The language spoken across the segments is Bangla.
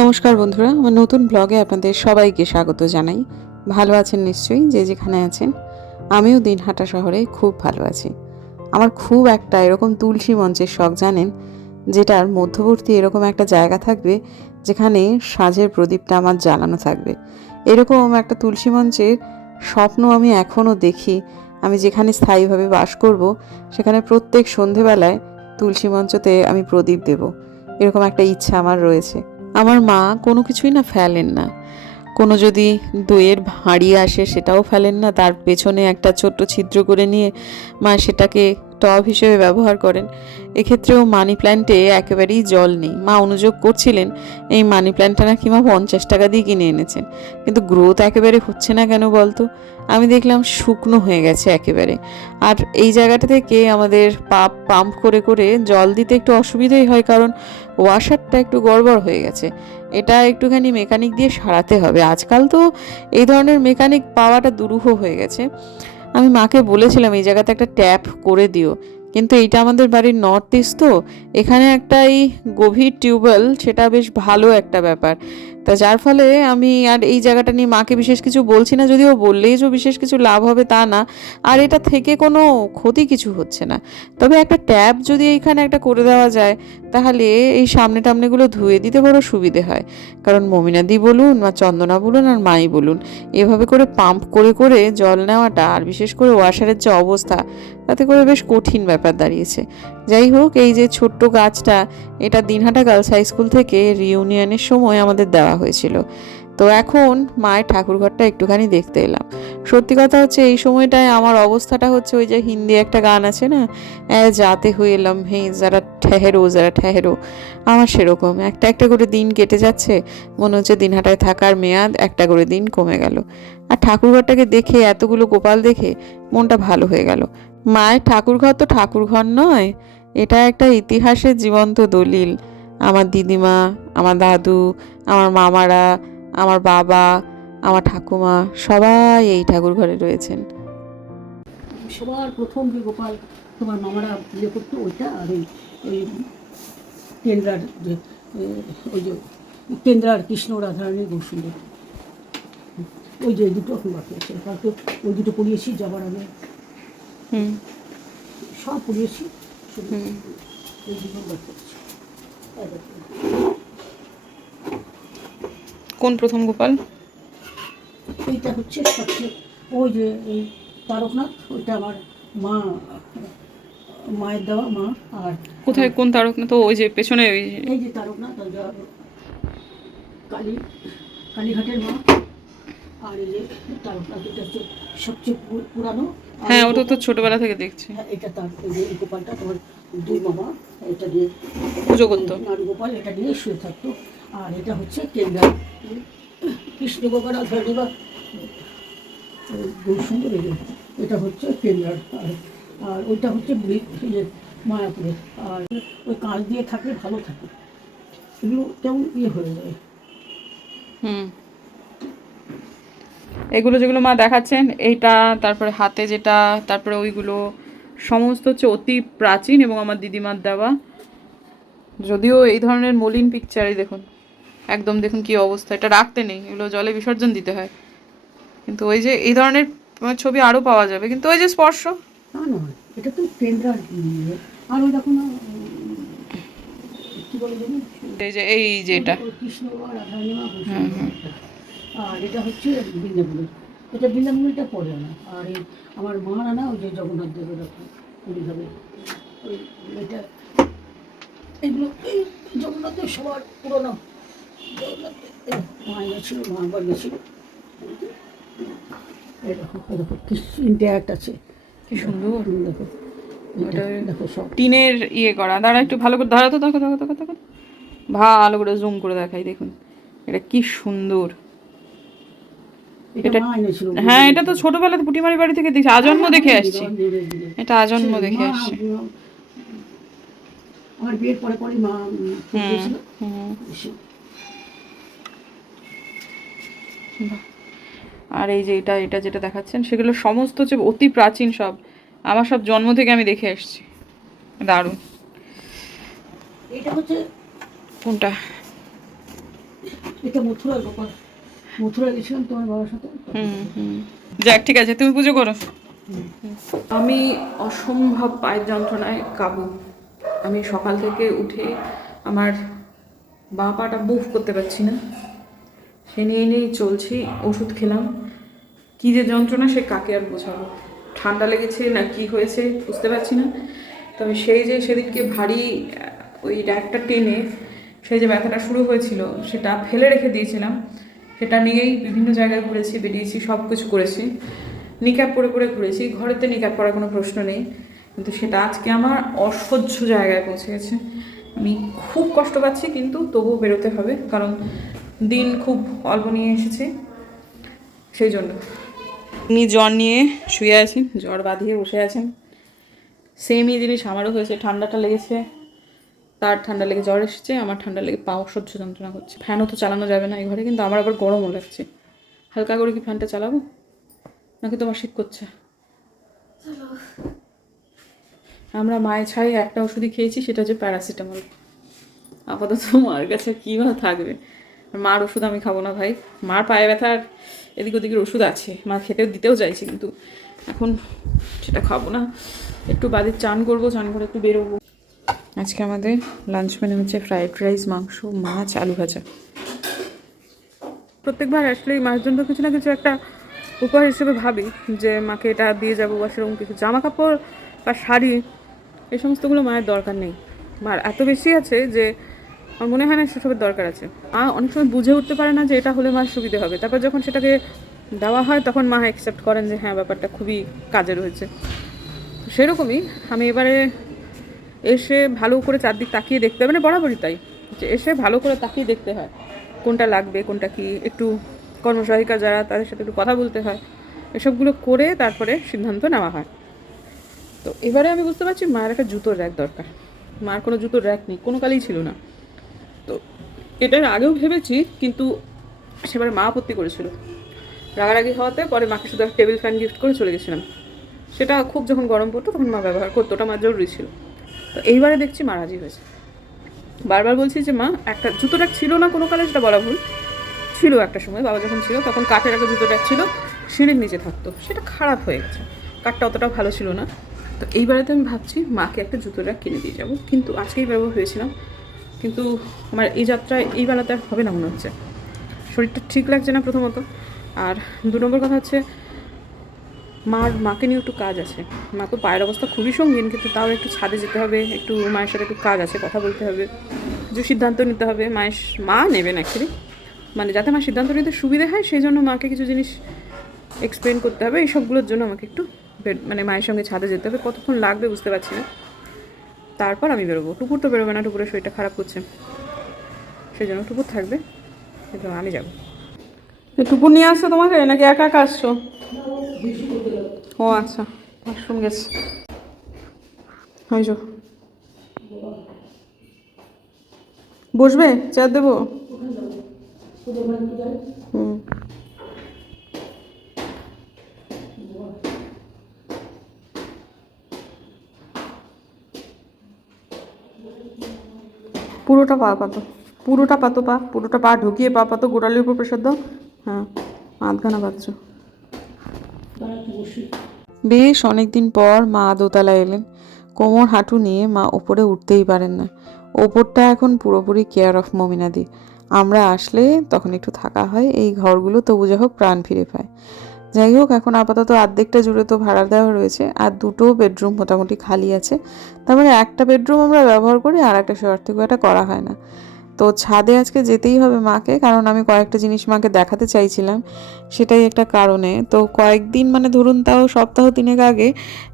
নমস্কার বন্ধুরা, আমার নতুন ব্লগে আপনাদের সবাইকে স্বাগত জানাই। ভালো আছেন নিশ্চয়ই, যে যেখানে আছেন। আমিও দিনহাটা শহরে খুব ভালো আছি। আমার খুব একটা এরকম তুলসী মঞ্চের শখ, জানেন, যেটার মধ্যবর্তী এরকম একটা জায়গা থাকবে যেখানে সাঁঝের প্রদীপটা আমার জ্বালানো থাকবে। এরকম একটা তুলসী মঞ্চের স্বপ্ন আমি এখনও দেখি। আমি যেখানে স্থায়ীভাবে বাস করব সেখানে প্রত্যেক সন্ধেবেলায় তুলসী মঞ্চতে আমি প্রদীপ দেব, এরকম একটা ইচ্ছা আমার রয়েছে। আমার মা কোনো কিছুই না ফেলেন না। কোনো যদি দইয়ের হাঁড়ি আসে সেটাও ফেলেন না, তার পেছনে একটা ছোট্ট ছিদ্র করে নিয়ে মা সেটাকে টব হিসেবে ব্যবহার করেন। এক্ষেত্রেও মানি প্ল্যান্টে একেবারেই জল নেই। মা অনুযোগ করছিলেন এই মানি প্ল্যান্টটা নাকি মা 50 টাকা দিয়ে কিনে এনেছেন, কিন্তু গ্রোথ একেবারে হচ্ছে না কেন বলতো। আমি দেখলাম শুকনো হয়ে গেছে একেবারে। আর এই জায়গাটা থেকে আমাদের পাম্প করে করে জল দিতে একটু অসুবিধাই হয়, কারণ ওয়াশারটা একটু গড়বড় হয়ে গেছে। এটা একটুখানি মেকানিক দিয়ে সারাতে হবে। আজকাল তো এই ধরনের মেকানিক পাওয়াটা দুরূহ হয়ে গেছে। আমি মাকে বলেছিলাম এই জায়গাতে একটা ট্যাপ করে দিও, কিন্তু এইটা আমাদের বাড়ির নর্থ ইস্ট, তো এখানে একটা এই গভীর টিউবওয়েল, সেটা বেশ ভালো একটা ব্যাপার। তা যার ফলে আমি আর এই জায়গাটা নিয়ে মাকে বিশেষ কিছু বলছি না, যদিও বললেই যে বিশেষ কিছু লাভ হবে তা না। আর এটা থেকে কোনো ক্ষতি কিছু হচ্ছে না। তবে একটা ট্যাপ যদি এইখানে একটা করে দেওয়া যায়, তাহলে এই সামনে টামনেগুলো ধুয়ে দিতে বড় সুবিধে হয়। কারণ মমিনাদি বলুন বা চন্দনা বলুন আর মাই বলুন, এভাবে করে পাম্প করে করে জল নেওয়াটা, আর বিশেষ করে ওয়াশারের যে অবস্থা, তাতে করে বেশ কঠিন ব্যাপার দাঁড়িয়েছে। যাই হোক, এই যে ছোট্ট গাছটা, এটা দিনহাটা গার্লস হাই স্কুল থেকে রিউনিয়নের সময় আমাদের দেওয়া হয়েছিল। তো এখন মায়ের ঠাকুরঘরটা একটুখানি দেখতে এলাম। সত্যি কথা হচ্ছে এই সময়টায় আমার অবস্থাটা হচ্ছে ওই যে হিন্দি একটা গান আছে না, যাতে হয়ে এলাম হে যারা ঠেহেরো, আমার সেরকম একটা একটা করে দিন কেটে যাচ্ছে। মনে হচ্ছে দিনহাটায় থাকার মেয়াদ একটা করে দিন কমে গেল। আর ঠাকুরঘরটাকে দেখে, এতগুলো গোপাল দেখে মনটা ভালো হয়ে গেল। মায়ের ঠাকুরঘর তো ঠাকুরঘর নয়, এটা একটা ইতিহাসের জীবন্ত দলিল। আমার দিদিমা, আমার দাদু, আমার মামারা, আমার বাবা, আমার ঠাকুমা সবাই এই ঠাকুর ঘরে রয়েছেন। সবার প্রথম যে গোপাল তোমার মামারা ইয়ে করতো ওইটা, আর ওই কেন্দ্রার যে ওই যে কেন্দ্রার কৃষ্ণ রাধারানী গৌসুন্দর, ওই যে দুটো এখন বাকি আছে। কালকে ওই দুটো পড়িয়েছি যাবার আগে, সব পড়িয়েছি, ওই দুটো বাকি আছে। কোন প্রথম গোপাল? এইটা হচ্ছে সবচেয়ে, ওই যে এই তারকনাথ, ওইটা আমার মায়ের দেওয়া মা। আর কোথায় কোন তারকনাথ? তো ওই যে পেছনে ওই এই যে তারকনাথ, কালীঘাটের মা। আর এই যে তারকনাথ, এটা হচ্ছে সবচেয়ে পুরানো। হ্যাঁ, ওটা তো ছোটবেলা থেকে দেখছি। হ্যাঁ, এটা তার এই যে গোপালটা তোমার দুই মামা এটা দিয়ে পুজো করতো। আর গোপাল এটা দিয়ে শুয়ে থাকতো। আর এটা হচ্ছে কেন্দ্রা কৃষ্ণ গোপাল ধরে বা সুন্দর। এটা হচ্ছে কেন্দ্রার। আর ওইটা হচ্ছে মায়াপুরের। আর ওই কাঁচ দিয়ে থাকলে ভালো থাকে, এগুলো কেমন ইয়ে হয়ে যায়। এগুলো যেগুলো মা দেখাচ্ছেন, এইটা, তারপরে হাতে যেটা, তারপরে ওইগুলো সমস্ত হচ্ছে অতি প্রাচীন এবং আমার দিদিমার দেওয়া। যদিও এই ধরনের মলিন পিকচারই দেখুন, একদম দেখুন কি অবস্থা। এটা রাখতে নেই, এগুলো জলে বিসর্জন দিতে হয়। কিন্তু ওই যে এই ধরনের ছবি আরও পাওয়া যাবে, কিন্তু ওই যে স্পর্শ, তা নয়, এটা তো কেন্দ্রার। আর ওই দেখো না, কি বলে জানি, এই যে এটা কৃষ্ণ আর রাধারানী মা। আর এটা হচ্ছে বৃন্দাবনের। এটা বৃন্দাবনটা পড়ে না। আর এই আমার মারা না, ওই যে জগন্নাথ দেবের রকম উনিভাবে ওই এটা, এগুলো এই জগন্নাথ দেব সবার পুরোনো। জগন্নাথ দেব মা গেছিল, মা আবার গেছিল। এরকম ইন্ট্যাক্ট আছে, কি সুন্দর। দেখো, দেখো সব টিনের ইয়ে করা। দাঁড়া একটু ভালো করে দাঁড়াতো, দেখো দেখো দেখো দেখো, ভালো করে জুম করে দেখাই, দেখুন এটা কি সুন্দর। এটা হ্যাঁ, এটা তো ছোটবেলাতে পুটিমারি বাড়ি থেকে দেখছি, আজন্ম দেখে আসছি। এটা আজন্ম দেখে আসছি। আমার বিয়ের পরে পরে মা দিয়েছিল। আর এই যে এটা যেটা দেখাচ্ছেন, সেগুলো সমস্ত হচ্ছে অতি প্রাচীন সব। আমার সব জন্ম থেকে আমি দেখে আসছি। দারুণ। এটা হচ্ছে কোনটা? এটা মথুরার গোপাল, মথুরা গেছিলাম তোমার বাবার সাথে। যাক ঠিক আছে, তুমি পুজো করো। আমি অসম্ভব পায়ের যন্ত্রণায় কাবু। আমি সকাল থেকে উঠে আমার বাঁ পাটা মুভ করতে পারছি না, সে নিয়েই চলছি। ওষুধ খেলাম, কী যে যন্ত্রণা সে কাকে আর বোঝাবো। ঠান্ডা লেগেছে না কি হয়েছে বুঝতে পারছি না, তবে সেই যে সেদিনকে ভারী ওই র্যাকটা টেনে সেই যে ব্যথাটা শুরু হয়েছিল সেটা ফেলে রেখে দিয়েছিলাম, সেটা নিয়েই বিভিন্ন জায়গায় ঘুরেছি, বেরিয়েছি, সব কিছু করেছি, নিক্যাপ পরে পরে ঘুরেছি। ঘরেতে নিক্যাপ করার কোনো প্রশ্ন নেই, কিন্তু সেটা আজকে আমার অসহ্য জায়গায় পৌঁছে গেছে। আমি খুব কষ্ট পাচ্ছি, কিন্তু তবুও বেরোতে হবে, কারণ দিন খুব অল্প নিয়ে এসেছে, সেই জন্য। উনি জ্বর নিয়ে শুয়ে আছেন, জ্বর বাঁধিয়ে বসে আছেন। সেমই জিনিস আমারও হয়েছে, ঠান্ডাটা লেগেছে, তার ঠান্ডা লেগে জ্বর এসেছে, আমার ঠান্ডা লেগে পা অসহ্য যন্ত্রণা করছে। ফ্যানও তো চালানো যাবে না এই ঘরে, কিন্তু আমার আবার গরমও লাগছে। হালকা করে কি ফ্যানটা চালাবো, নাকি তোমার শীত করছে? আমরা মায়ের ছাই একটা ওষুধই খেয়েছি, সেটা হচ্ছে প্যারাসিটামল। আপাতত মার কাছে কী বা থাকবে, মার ওষুধ আমি খাবো না ভাই। মার পায়ে ব্যথার এদিক ওদিকের ওষুধ আছে, মা খেতেও দিতেও চাইছি, কিন্তু এখন সেটা খাবো না। একটু বাদে চান করবো, চান করে একটু বেরোবো। আজকে আমাদের লাঞ্চ মেনু হচ্ছে ফ্রাইড রাইস, মাংস, মাছ, আলু ভাজা। প্রত্যেকবার আসলে এই মায়ের জন্য কিছু না কিছু একটা উপহার হিসেবে ভাবি যে মাকে এটা দিয়ে যাবো, বা সেরকম কিছু জামা কাপড় বা শাড়ি এই সমস্তগুলো মায়ের দরকার নেই। মার এত বেশি আছে যে আমার মনে হয় না সেসবের দরকার আছে। মা অনেক সময় বুঝে উঠতে পারে না যে এটা হলে মার সুবিধে হবে, তারপর যখন সেটাকে দেওয়া হয় তখন মা অ্যাকসেপ্ট করেন যে হ্যাঁ ব্যাপারটা খুবই কাজের হয়েছে। তো সেরকমই আমি এবারে এসে ভালো করে চারদিক তাকিয়ে দেখতে হবে, মানে বরাবরই তাই, যে এসে ভালো করে তাকিয়ে দেখতে হয় কোনটা লাগবে কোনটা কি, একটু কর্মসহায়িকা যারা তাদের সাথে একটু কথা বলতে হয়, এসবগুলো করে তারপরে সিদ্ধান্ত নেওয়া হয়। তো এবারে আমি বুঝতে পারছি মায়ের একটা জুতোর র্যাক দরকার। মার কোনো জুতোর র্যাক নেই, কোনো কালেই ছিল না। তো এটার আগেও ভেবেছি, কিন্তু সেবারে মা আপত্তি করেছিল, রাগারাগি হওয়াতে পরে মাকে শুধু একটা টেবিল ফ্যান গিফট করে চলে গেছিলাম। সেটা খুব যখন গরম পড়তো তখন মা ব্যবহার করতো, ওটা মার জরুরি ছিল। তো এইবারে দেখছি মা রাজি হয়েছে। বারবার বলছি যে মা একটা জুতো র্যাক ছিল না কোনো কালে, সেটা বলা ভুল, ছিল একটা সময় বাবা যখন ছিল তখন কাঠের একটা জুতো র্যাক ছিল, সিঁড়ির নিচে থাকতো, সেটা খারাপ হয়ে গেছে, কাঠটা অতটা ভালো ছিল না। তো এইবারেতে আমি ভাবছি মাকে একটা জুতো র্যাক কিনে দিয়ে যাবো, কিন্তু আজকেই ব্যবহার হয়েছিলাম, কিন্তু আমার এই যাত্রায় এই বেলাতে আর হবে না মনে হচ্ছে, শরীরটা ঠিক লাগছে না প্রথমত। আর 2 নম্বর কথা হচ্ছে মাকে নিয়ে একটু কাজ আছে। মা তো পায়ের অবস্থা খুবই সঙ্গীন, কিন্তু তাও একটু ছাদে যেতে হবে, একটু মায়ের সাথে একটু কাজ আছে, কথা বলতে হবে, কিছু সিদ্ধান্ত নিতে হবে। মা নেবেন অ্যাকচুয়ালি, মানে যাতে মা সিদ্ধান্ত নিতে সুবিধে হয় সেই জন্য মাকে কিছু জিনিস এক্সপ্লেন করতে হবে। এই সবগুলোর জন্য আমাকে একটু মানে মায়ের সঙ্গে ছাদে যেতে হবে, কতক্ষণ লাগবে বুঝতে পারছি না। তারপর আমি বেরোবো। টুকুর তো বেরোবে না, টুকুরের শরীরটা খারাপ করছে, সেই জন্য টুকুর থাকবে, কিন্তু আমি যাবো। টুকুর নিয়ে আসছো তোমাকে, নাকি একা একা আসছো? ও আচ্ছা, ওয়াশরুম গেছে। হয়েছ, বসবে? চেয়ার দেবো? হুম। পুরোটা পা পাতো, পুরোটা পাতো, পুরোটা পা ঢুকিয়ে পা পাতো, গোড়ালির উপর প্রেশার দাও। হ্যাঁ, আধখানা পাচ্ছো। বেশ অনেকদিন পর মা দোতলায় এলেন। কোমর হাঁটু নিয়ে মা ওপরে উঠতেই পারেন না। ওপরটা এখন পুরোপুরি কেয়ার অফ মমিনাদি। আমরা আসলে তখন একটু থাকা হয়, এই ঘরগুলো তবু যা হোক প্রাণ ফিরে পায়। যাই হোক, এখন আপাতত অর্ধেকটা জুড়ে তো ভাড়া দেওয়া রয়েছে, আর 2টো বেডরুম মোটামুটি খালি আছে। তার মানে একটা বেডরুম আমরা ব্যবহার করি, আর একটা শহর থেকে এটা করা হয় না। তো ছাদে আজকে যেতেই হবে মাকে, কারণ আমি কয়েকটা জিনিস মাকে দেখাতে চাইছিলাম, সেটাই একটা কারণে। তো কয়েকদিন মানে ধরুন তাও সপ্তাহ 3 আগে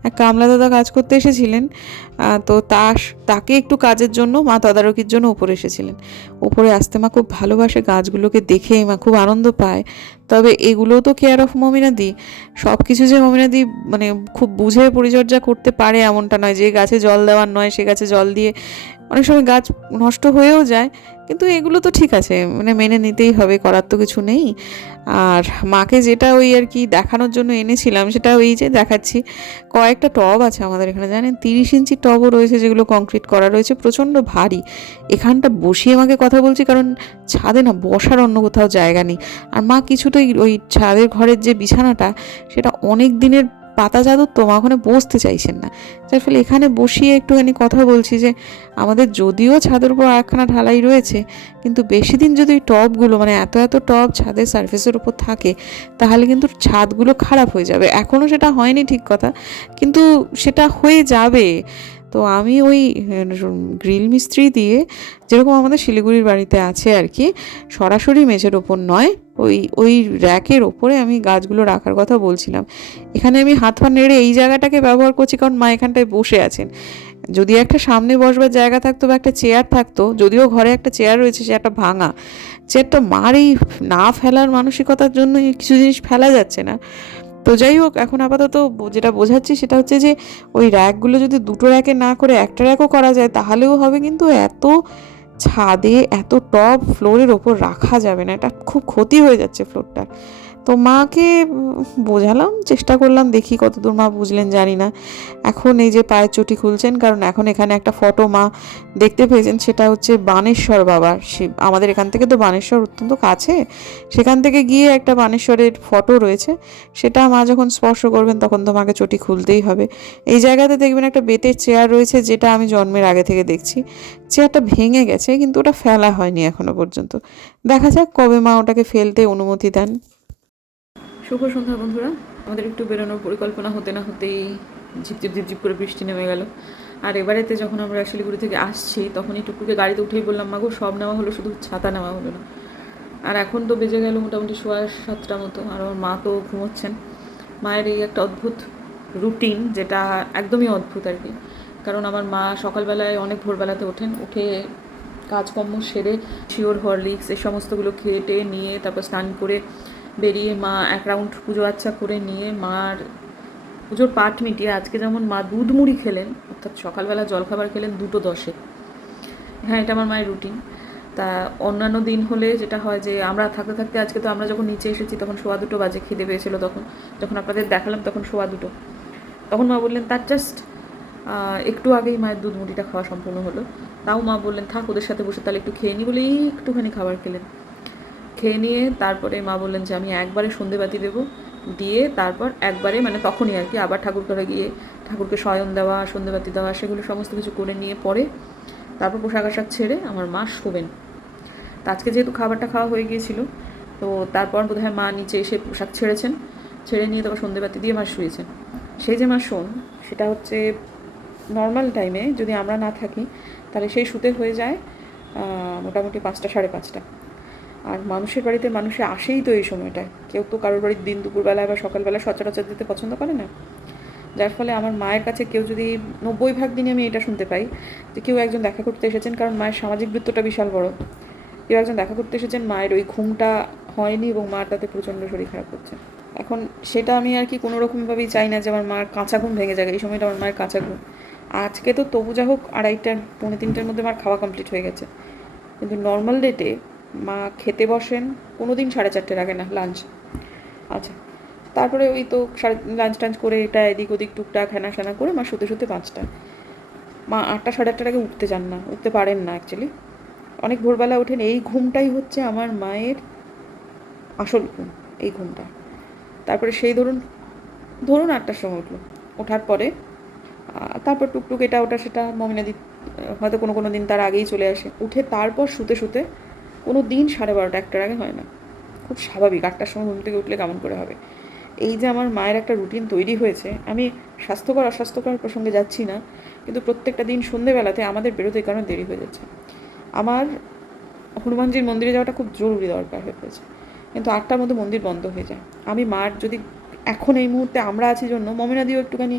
এক কামলা দাদা কাজ করতে এসেছিলেন। তো তাকে একটু কাজের জন্য মা তদারকির জন্য উপরে এসেছিলেন। উপরে আসতে মা খুব ভালোবাসে, গাছগুলোকে দেখে মা খুব আনন্দ পায়। তবে এগুলোও তো কেয়ার অফ মমিনাদি। সব কিছু যে মমিনাদি মানে খুব বুঝে পরিচর্যা করতে পারে এমনটা নয়, যে গাছে জল দেওয়ার নয় সে গাছে জল দিয়ে অনেক সময় গাছ নষ্ট হয়েও যায়, কিন্তু এগুলো তো ঠিক আছে, মানে মেনে নিতেই হবে, করার তো কিছু নেই। আর মাকে যেটা ওই আর কি দেখানোর জন্য এনেছিলাম, সেটা ওই যে দেখাচ্ছি, কয়েকটা টব আছে আমাদের এখানে, জানেন 30 ইঞ্চি টবও রয়েছে, যেগুলো কংক্রিট করা রয়েছে, প্রচণ্ড ভারী। এখানটা বসিয়ে আমাকে কথা বলছি, কারণ ছাদে না বসার অন্য কোথাও জায়গা নেই। আর মা কিছুতেই ওই ছাদের ঘরের যে বিছানাটা, সেটা অনেক দিনের পাতা চাদর, তো মা ওখানে বসতে চাইছেন না। যার ফলে এখানে বসিয়ে একটুখানি কথা বলছি যে আমাদের যদিও ছাদের উপর আরেকখানা ঢালাই রয়েছে, কিন্তু বেশি দিন যদি ওই টবগুলো, মানে এত এত টব ছাদের সারফেসের উপর থাকে, তাহলে কিন্তু ছাদগুলো খারাপ হয়ে যাবে। এখনও সেটা হয়নি ঠিক কথা, কিন্তু সেটা হয়ে যাবে। তো আমি ওই গ্রিল মিস্ত্রি দিয়ে, যেরকম আমাদের শিলিগুড়ির বাড়িতে আছে আর কি, সরাসরি মেঝের ওপর নয়, ওই ওই র্যাকের ওপরে আমি গাছগুলো রাখার কথা বলছিলাম। এখানে আমি হাত পা নেড়ে এই জায়গাটাকে ব্যবহার করছি, কারণ মা এখানটায় বসে আছেন। যদি একটা সামনে বসবার জায়গা থাকতো বা একটা চেয়ার থাকতো, যদিও ঘরে একটা চেয়ার রয়েছে, চেয়ারটা ভাঙা, চেয়ারটা মার এই না ফেলার মানসিকতার জন্য কিছু জিনিস ফেলা যাচ্ছে না। তো যাই হোক, এখন আপাতত যেটা বোঝাচ্ছি সেটা হচ্ছে যে ওই র্যাকগুলো যদি দুটো র্যাকে না করে একটা র্যাকও করা যায় তাহলেও হবে, কিন্তু এত ছাদে এত টব ফ্লোরের ওপর রাখা যাবে না, এটা খুব ক্ষতি হয়ে যাচ্ছে ফ্লোরটা। তো মাকে বোঝালাম, চেষ্টা করলাম, দেখি কতদূর মা বুঝলেন জানি না। এখন এই যে পায়ের চটি খুলছেন, কারণ এখন এখানে একটা ফটো মা দেখতে পেয়েছেন, সেটা হচ্ছে বানেশ্বর বাবার। আমাদের এখান থেকে তো বানেশ্বর অত্যন্ত কাছে, সেখান থেকে গিয়ে একটা বানেশ্বরের ফটো রয়েছে, সেটা মা যখন স্পর্শ করবেন তখন তো মাকে চটি খুলতেই হবে। এই জায়গাতে দেখবেন একটা বেতের চেয়ার রয়েছে, যেটা আমি জন্মের আগে থেকে দেখছি। চেয়ারটা ভেঙে গেছে, কিন্তু ওটা ফেলা হয়নি এখনো পর্যন্ত। দেখা যাক কবে মা ওটাকে ফেলতে অনুমতি দেন। শুভ সন্ধ্যা বন্ধুরা, আমাদের একটু বেরোনোর পরিকল্পনা হতে না হতেই ঝিপঝিপ ঝিপঝিপ করে বৃষ্টি নেমে গেল। আর এবারেতে যখন আমরা শিলিগুড়ি থেকে আসছি, তখনই টুকুকে গাড়িতে উঠেই বললাম, মাগো সব নেওয়া হলো, শুধু ছাতা নেওয়া হলো না। আর এখন তো বেজে গেল মোটামুটি 7:15 মতো, আর আমার মা তো ঘুমোচ্ছেন। মায়ের এই একটা অদ্ভুত রুটিন, যেটা একদমই অদ্ভুত আর কি। কারণ আমার মা সকালবেলায় অনেক ভোরবেলাতে ওঠেন, উঠে কাজকর্ম সেরে শিওর হরলিক্স এই সমস্তগুলো খেয়ে নিয়ে তারপর স্নান করে বেরিয়ে মা এক রাউন্ড পুজো আচ্ছা করে নিয়ে মার পুজোর পাঠ মিটিয়ে, আজকে যেমন মা দুধ মুড়ি খেলেন, অর্থাৎ সকালবেলা জলখাবার খেলেন 2:10। হ্যাঁ, এটা আমার মায়ের রুটিন। তা অন্যান্য দিন হলে যেটা হয় যে আমরা থাকতে থাকতে, আজকে তো আমরা যখন নিচে এসেছি তখন 2:15 বাজে, খিদে পেয়েছিল তখন, যখন আপনাদের দেখালাম তখন 2:15। তখন মা বললেন তার জাস্ট একটু আগেই মায়ের দুধ মুড়িটা খাওয়া সম্পূর্ণ হলো। তাও মা বললেন থাক ওদের সাথে বসে তাহলে একটু খেয়ে নিই, বলেই একটুখানি খাবার খেলেন। খেয়ে নিয়ে তারপরে মা বললেন যে আমি একবারে সন্ধেবাতি দেবো, দিয়ে তারপর একবারে, মানে তখনই আর কি, আবার ঠাকুর ঘরে গিয়ে ঠাকুরকে শয়ন দেওয়া, সন্ধেবাতি দেওয়া, সেগুলো সমস্ত কিছু করে নিয়ে পরে তারপর পোশাক আশাক ছেড়ে আমার মা শোবেন। তো আজকে যেহেতু খাবারটা খাওয়া হয়ে গিয়েছিল, তো তারপর বোধহয় মা নিচে এসে পোশাক ছেড়েছেন, ছেড়ে নিয়ে তারপর সন্ধেবাতি দিয়ে মা শুয়েছেন। সেই যে মা শোন, সেটা হচ্ছে নর্মাল টাইমে যদি আমরা না থাকি, তাহলে সেই শুতে হয়ে যায় মোটামুটি 5টা 5:30। আর মানুষের বাড়িতে মানুষে আসেই তো এই সময়টায়, কেউ তো কারোর বাড়ির দিন দুপুরবেলায় বা সকালবেলা সচরাচর দিতে পছন্দ করে না। যার ফলে আমার মায়ের কাছে কেউ যদি 90 ভাগ দিনে আমি এটা শুনতে পাই যে কেউ একজন দেখা করতে এসেছেন, কারণ মায়ের সামাজিক বৃত্তটা বিশাল বড়, কেউ একজন দেখা করতে এসেছেন, মায়ের ওই ঘুমটা হয়নি এবং মার তাতে প্রচণ্ড শরীর খারাপ করছে। এখন সেটা আমি আর কি কোনো রকমভাবেই চাই না যে আমার মার কাঁচা ঘুম ভেঙে যাবে, এই সময়টা আমার মায়ের কাঁচা ঘুম। আজকে তো তবু যা হোক 2:30 পৌনে 3টের মধ্যে মার খাওয়া কমপ্লিট হয়ে গেছে, কিন্তু নর্মাল ডেটে মা খেতে বসেন কোনো দিন 4:30-এর আগে না, লাঞ্চ। আচ্ছা, তারপরে ওই তো লাঞ্চ টাঞ্চ করে এটা এদিক ওদিক টুকটাক হেনা করে মা শুতে শুতে 5টা। মা 8টা 8:30-এর আগে উঠতে চান না, উঠতে পারেন না অ্যাকচুয়ালি, অনেক ভোরবেলা ওঠেন। এই ঘুমটাই হচ্ছে আমার মায়ের আসল ঘুম, এই ঘুমটা। তারপরে সেই ধরুন 8টার সময় উঠলো, ওঠার পরে তারপর টুকটুক এটা ওটা সেটা মমিনাদি হয়তো কোনো দিন তার আগেই চলে আসে, উঠে তারপর শুতে শুতে কোনো দিন 12:30 1টার আগে হয় না। খুব স্বাভাবিক, 8টার সময় ঘুম থেকে উঠলে কেমন করে হবে। এই যে আমার মায়ের একটা রুটিন তৈরি হয়েছে, আমি স্বাস্থ্যকর অস্বাস্থ্যকর প্রসঙ্গে যাচ্ছি না, কিন্তু প্রত্যেকটা দিন সন্ধেবেলাতে আমাদের বেরোতে এই কারণে দেরি হয়ে যাচ্ছে। আমার হনুমানজির মন্দিরে যাওয়াটা খুব জরুরি দরকার হয়ে পড়েছে, কিন্তু 8টার মধ্যে মন্দির বন্ধ হয়ে যায়। আমি মার যদি এখন এই মুহূর্তে আমরা আছি জন্য মমিনাদিও একটুখানি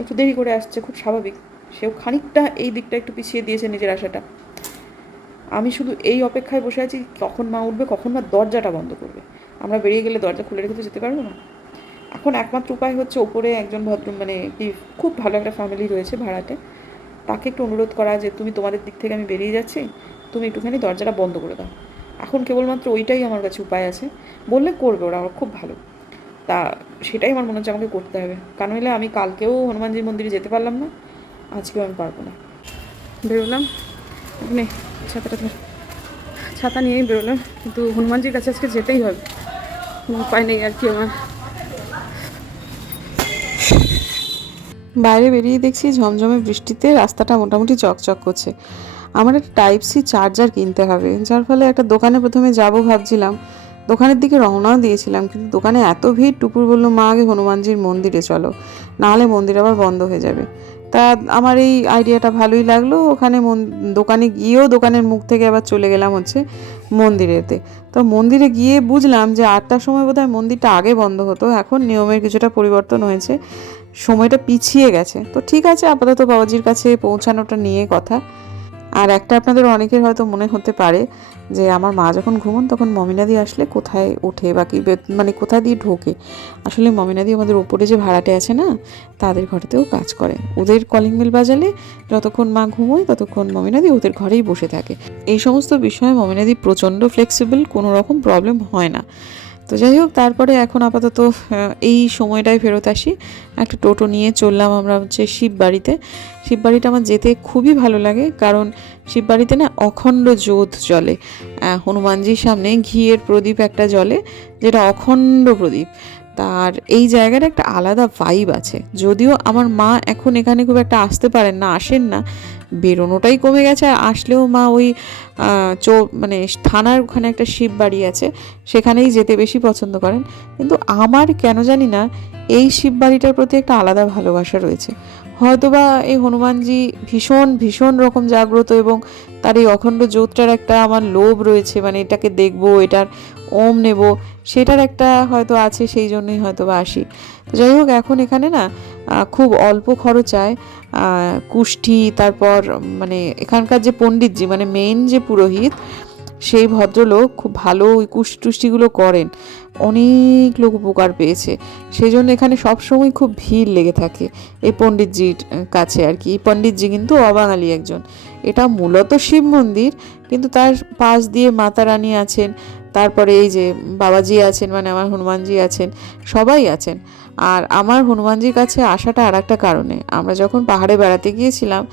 একটু দেরি করে আসছে, খুব স্বাভাবিক, সেও খানিকটা এই দিকটা একটু পিছিয়ে দিয়েছে নিজের আশাটা। আমি শুধু এই অপেক্ষায় বসে আছি কখন মা উঠবে, কখন মা দরজাটা বন্ধ করবে, আমরা বেরিয়ে গেলে দরজা খুলে রেখে তো যেতে পারবো না। এখন একমাত্র উপায় হচ্ছে ওপরে একজন ভদ্র, মানে কি খুব ভালো একটা ফ্যামিলি রয়েছে ভাড়াতে, তাকে একটু অনুরোধ করা যে তুমি তোমাদের দিক থেকে আমি বেরিয়ে যাচ্ছি, তুমি একটুখানি দরজাটা বন্ধ করে দাও। এখন কেবলমাত্র ওইটাই আমার কাছে উপায় আছে। বললে করবে ওরা, খুব ভালো। তা সেটাই আমার মনে হচ্ছে আমাকে করতে হবে, কারণ হলে আমি কালকেও হনুমানজি মন্দিরে যেতে পারলাম না, আজকেও আমি পারবো না। বেরোলাম এখানে, ছাতাটা ধর, ছাতা নিয়েই বেরোলাম, কিন্তু হনুমানজির কাছে আজকে যেতেই হবে, কোনো উপায় নেই আর কি আমার। বাইরে বেরিয়ে দেখছি ঝমঝমে বৃষ্টিতে রাস্তাটা মোটামুটি চকচক করছে। আমার একটা টাইপ সি চার্জার কিনতে হবে, যার ফলে একটা দোকানে প্রথমে যাব ভাবছিলাম, দোকানের দিকে রওনাও দিয়েছিলাম, কিন্তু দোকানে এত ভিড়, টুকুর বললো মা আগে হনুমানজির মন্দিরে চলো, নাহলে মন্দির আবার বন্ধ হয়ে যাবে। তা আমার এই আইডিয়াটা ভালোই লাগলো, ওখানে দোকানে গিয়েও দোকানের মুখ থেকে আবার চলে গেলাম হচ্ছে মন্দিরেতে। তো মন্দিরে গিয়ে বুঝলাম যে 8টার সময় বোধহয় মন্দিরটা আগে বন্ধ হতো, এখন নিয়মের কিছুটা পরিবর্তন হয়েছে, সময়টা পিছিয়ে গেছে। তো ঠিক আছে, আপাতত বাবাজির কাছে পৌঁছানোটা নিয়ে কথা। আর একটা আপনাদের অনেকের হয়তো মনে হতে পারে যে আমার মা যখন ঘুমন তখন মমিনাদি আসলে কোথায় ওঠে বা কি মানে কোথা দিয়ে ঢোকে। আসলে মমিনাদি আমাদের ওপরে যে ভাড়াটে আছে না, তাদের ঘরেতেও কাজ করে। ওদের কলিং বেল বাজালে যতক্ষণ মা ঘুমোয় ততক্ষণ মমিনাদি ওদের ঘরেই বসে থাকে। এই সমস্ত বিষয়ে মমিনাদি প্রচণ্ড ফ্লেক্সিবল, কোনো রকম প্রবলেম হয় না। তো যাই হোক, তারপরে এখন আপাতত এই সময়টায় ফেরত আসি, একটা টোটো নিয়ে চললাম আমরা হচ্ছে শিববাড়িতে। শিববাড়িটা আমার যেতে খুবই ভালো লাগে, কারণ শিববাড়িতে না অখণ্ড জ্যোৎ জ্বলে, হনুমানজির সামনে ঘিয়ের প্রদীপ একটা জ্বলে, যেটা অখণ্ড প্রদীপ। তার এই জায়গার একটা আলাদা ভাইব আছে। যদিও আমার মা এখন এখানে খুব একটা আসতে পারেন না, আসেন না, বেরোনোটাই কমে গেছে। আর আসলেও মা ওই মানে থানার ওখানে একটা শিব বাড়ি আছে, সেখানেই যেতে বেশি পছন্দ করেন। কিন্তু আমার কেন জানি না এই শিব বাড়িটার প্রতি একটা আলাদা ভালোবাসা রয়েছে। হয়তোবা এই হনুমানজি ভীষণ ভীষণ রকম জাগ্রত, এবং তার এই অখণ্ড জ্যোতটার একটা আমার লোভ রয়েছে, মানে এটাকে দেখবো, এটার ওম নেব, সেটার একটা হয়তো আছে, সেই জন্যই হয়তো বা আসি। তো যাই হোক, এখন এখানে না খুব অল্প খরচায় কুষ্টি, তারপর মানে এখানকার যে পণ্ডিতজি, মানে মেইন যে পুরোহিত, সেই ভদ্রলোক খুব ভালো ওই কুষ্টি টুষ্টিগুলো করেন, অনেক লোক উপকার পেয়েছে। সেই জন্য এখানে সবসময় খুব ভিড় লেগে থাকে এই পণ্ডিতজির কাছে আর কি। পণ্ডিতজি কিন্তু অবাঙালি একজন। এটা মূলত শিব মন্দির, কিন্তু তার পাশ দিয়ে মাতা রানী আছেন, তারপরে এই যে বাবাজি আছেন, মানে আমার হনুমানজি আছেন, সবাই আছেন। আর আমার হনুমানজির কাছে আসাটা আর একটা কারণে, আমরা যখন পাহাড়ে বেড়াতে গিয়েছিলাম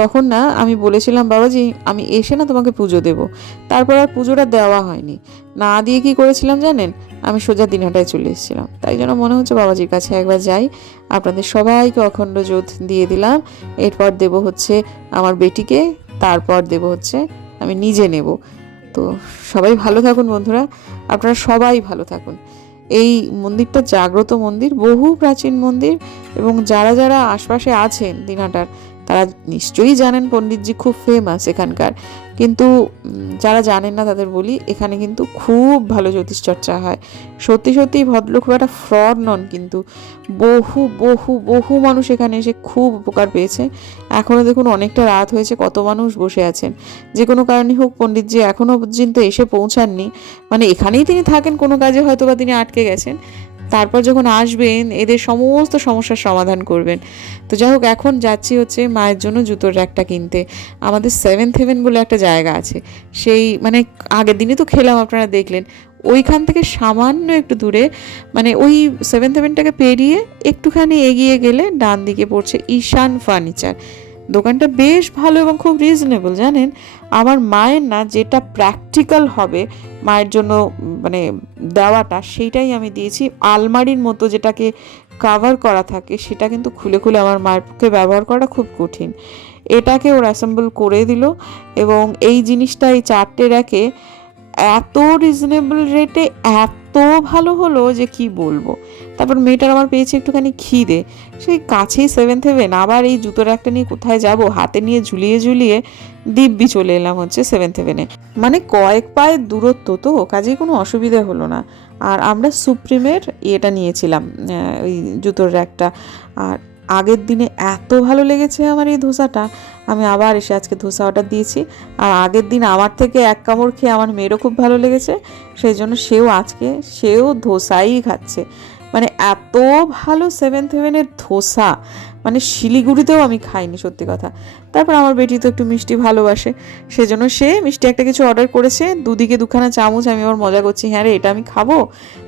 তখন না আমি বলেছিলাম বাবাজি আমি এসে না তোমাকে পুজো দেব, তারপর আর পুজোটা দেওয়া হয়নি। না দিয়ে কি করেছিলাম জানেন, আমি সোজা দিনহাটায় চলে এসেছিলাম। তাই জন্য মনে হচ্ছে বাবাজির কাছে একবার যাই। আপনাদের সবাইকে অখণ্ড জ্যোৎ দিয়ে দিলাম, এরপর দেব হচ্ছে আমার বেটিকে, তারপর দেব হচ্ছে আমি নিজে নেব। তো সবাই ভালো থাকুন বন্ধুরা, আপনারা সবাই ভালো থাকুন। এই মন্দিরটা জাগ্রত মন্দির, বহু প্রাচীন মন্দির, এবং যারা যারা আশপাশে আছেন দিনহাটার তারা নিশ্চয়ই জানেন পণ্ডিতজি খুব ফেমাস এখানকার। কিন্তু যারা জানেন না তাদের বলি, এখানে কিন্তু খুব ভালো জ্যোতিষচর্চা হয়। সত্যি সত্যি ভদ্রলোক খুব একটা ফ্রড নন, কিন্তু বহু বহু বহু মানুষ এখানে এসে খুব উপকার পেয়েছে। এখনও দেখুন অনেকটা রাত হয়েছে, কত মানুষ বসে আছেন। যে কোনো কারণে হোক পণ্ডিতজি এখনও পর্যন্ত এসে পৌঁছাননি, মানে এখানেই তিনি থাকেন, কোনো কাজে হয়তো বা তিনি আটকে গেছেন। তারপর যখন আসবেন এদের সমস্ত সমস্যার সমাধান করবেন। তো যাই হোক, এখন যাচ্ছি হচ্ছে মায়ের জন্য জুতোর র্যাকটা কিনতে। আমাদের 7th হেভেন বলে একটা জায়গা আছে, সেই মানে আগের দিনই তো খেলাম, আপনারা দেখলেন, ওইখান থেকে সামান্য একটু দূরে, মানে ওই 7th হেভেনটাকে পেরিয়ে একটুখানি এগিয়ে গেলে ডান দিকে পড়ছে ঈশান ফার্নিচার। দোকানটা বেশ ভালো এবং খুব রিজনেবল। জানেন, আমার মায়ের না যেটা প্র্যাকটিক্যাল হবে মায়ের জন্য মানে দেওয়াটা, সেইটাই আমি দিয়েছি। আলমারির মতো যেটাকে কাভার করা থাকে সেটা কিন্তু খুলে খুলে আমার মায়ের পক্ষে ব্যবহার করা খুব কঠিন। এটাকে ওর অ্যাসেম্বল করে দিল, এবং এই জিনিসটা এই 4টে র্যাকে এত রিজনেবল রেটে এত ভালো হলো যে কি বলবো। তারপর মেয়েটার আমার পেয়েছে একটুখানি খিদে, সেই কাছেই 7th হেভেন, আবার এই জুতোর একটা নিয়ে কোথায় যাব, হাতে নিয়ে ঝুলিয়ে ঝুলিয়ে দিব্যি চলে এলাম হচ্ছে 7th হেভেনে। মানে কয়েক পায়ের দূরত্ব, তো কাজেই কোনো অসুবিধা হলো না। আর আমরা সুপ্রিমের ইয়েটা নিয়েছিলাম, ওই জুতোর র্যাকটা। আর আগের দিনে এত ভালো লেগেছে আমার এই ধোসাটা, আমি আবার এসে আজকে ধোসা অর্ডার দিয়েছি। আর আগের দিন আমার থেকে এক কামড় খেয়ে আমার মেয়েরও খুব ভালো লেগেছে, সেই জন্য সেও ধোসাই খাচ্ছে। মানে এত ভালো 7-Heaven-এর ধোসা মানে শিলিগুড়িতেও আমি খাইনি, সত্যি কথা। তারপর আমার বেটি তো একটু মিষ্টি ভালোবাসে, সেজন্য সে মিষ্টি একটা কিছু অর্ডার করেছে, দুদিকে দুখানা চামচ। আমি আবার মজা করছি, হ্যাঁ রে এটা আমি খাবো,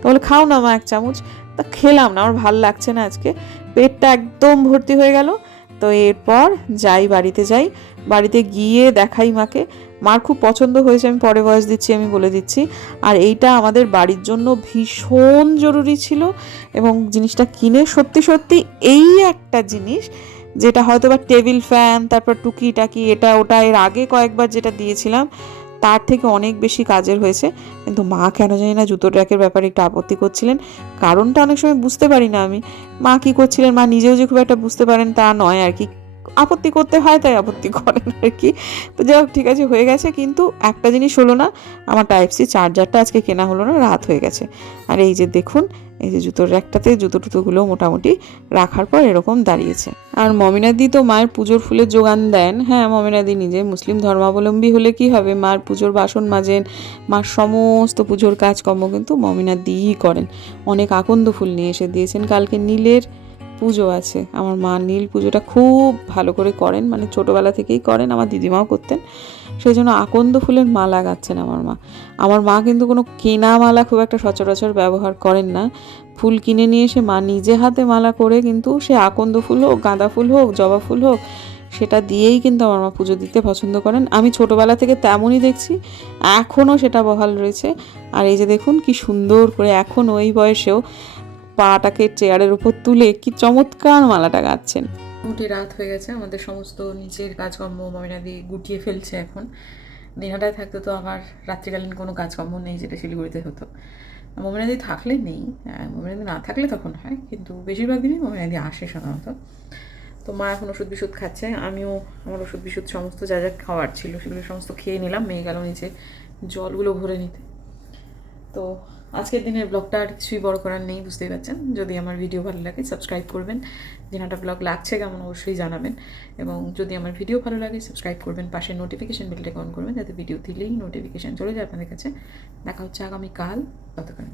তাহলে খাও না মা 1 চামচ। তা খেলাম না, আমার ভাল লাগছে না আজকে, পেটটা একদম ভর্তি হয়ে গেল। তো এরপর বাড়িতে গিয়ে দেখাই মাকে। মার খুব পছন্দ হয়েছে, আমি পরে ভয়েস দিচ্ছি, আমি বলে দিচ্ছি। আর এইটা আমাদের বাড়ির জন্য ভীষণ জরুরি ছিল, এবং জিনিসটা কিনে সত্যি সত্যি এই একটা জিনিস যেটা হয়তো বা টেবিল ফ্যান, তারপর টুকিটাকি এটা ওটা এর আগে কয়েকবার যেটা দিয়েছিলাম তার থেকে অনেক বেশি কাজের হয়েছে। কিন্তু মা কেন জানি না জুতোর র্যাকের ব্যাপারে একটু আপত্তি করছিলেন। কারণটা অনেক সময় বুঝতে পারি না আমি, মা কী করছিলেন, মা নিজেও যে খুব একটা বুঝতে পারেন তা নয় আর কি, আপত্তি করতে হয় তাই আপত্তি করেন আর কি। তো যাই হোক, ঠিক আছে, হয়ে গেছে। কিন্তু একটা জিনিস হলো না, আমার টাইপ-সি চার্জারটা আজকে কেনা হলো না, রাত হয়ে গেছে। আর এই যে দেখুন, এই যে জুতোর র্যাকটাতে জুতো টুতোগুলো মোটামুটি রাখার পর এরকম দাঁড়িয়েছে। আর মমিনাদি তো মায়ের পুজোর ফুলের যোগান দেন। হ্যাঁ, মমিনাদি নিজে মুসলিম ধর্মাবলম্বী হলে কি হবে, মার পুজোর বাসন মাজেন, মার সমস্ত পুজোর কাজকর্ম কিন্তু মমিনাদিই করেন। অনেক আকন্দ ফুল নিয়ে এসে দিয়েছেন। কালকে নীলের পুজো আছে, আমার মা নীল পুজোটা খুব ভালো করে করেন, মানে ছোটোবেলা থেকেই করেন, আমার দিদিমাও করতেন। সেই জন্য আকন্দ ফুলের মালা গাচ্ছেন আমার মা কিন্তু কোনো কেনা মালা খুব একটা সচরাচর ব্যবহার করেন না। ফুল কিনে নিয়ে এসে মা নিজে হাতে মালা করে, কিন্তু সে আকন্দ ফুল হোক, গাঁদা ফুল হোক, জবা ফুল হোক, সেটা দিয়েই কিন্তু আমার মা পুজো দিতে পছন্দ করেন। আমি ছোটোবেলা থেকে তেমনই দেখছি, এখনও সেটা বহাল রয়েছে। আর এই যে দেখুন কি সুন্দর করে এখন ওই বয়সেও পাটাকে চেয়ারের উপর তুলে কি চমৎকার মালাটা গাচ্ছেন। মোটামুটি রাত হয়ে গেছে, আমাদের সমস্ত নিচের কাজকর্ম মমিনাদি গুটিয়ে ফেলছে এখন। দিনহাটায় থাকতে তো আমার রাত্রিকালীন কোনো কাজকর্ম নেই, যেটা শিলিগুড়িতে হতো। মমিনাদি থাকলে নেই, মমিনাদি না থাকলে তখন হয়, কিন্তু বেশিরভাগ দিনই মমিনাদি আসে সাধারণত। তো মা এখন ওষুধ বিশুদ্ধ খাচ্ছে, আমিও আমার ওষুধ বিশুদ্ধ সমস্ত যা যা খাওয়ার ছিল সেগুলো সমস্ত খেয়ে নিলাম। মেয়ে গেল নিচে জলগুলো ভরে নিতে। তো আজকের দিনের ব্লগটা আর কিছুই বড় করার নেই, বুঝতেই পারছেন। যদি আমার ভিডিও ভালো লাগে সাবস্ক্রাইব করবেন, দিনহাটা ব্লগ লাগছে কেমন অবশ্যই জানাবেন, এবং যদি আমার ভিডিও ভালো লাগে সাবস্ক্রাইব করবেন, পাশে নোটিফিকেশান বেলটাকে অন করবেন যাতে ভিডিও দিলেই নোটিফিকেশান চলে যায় আপনাদের কাছে। দেখা হচ্ছে আগামীকাল, ততক্ষণ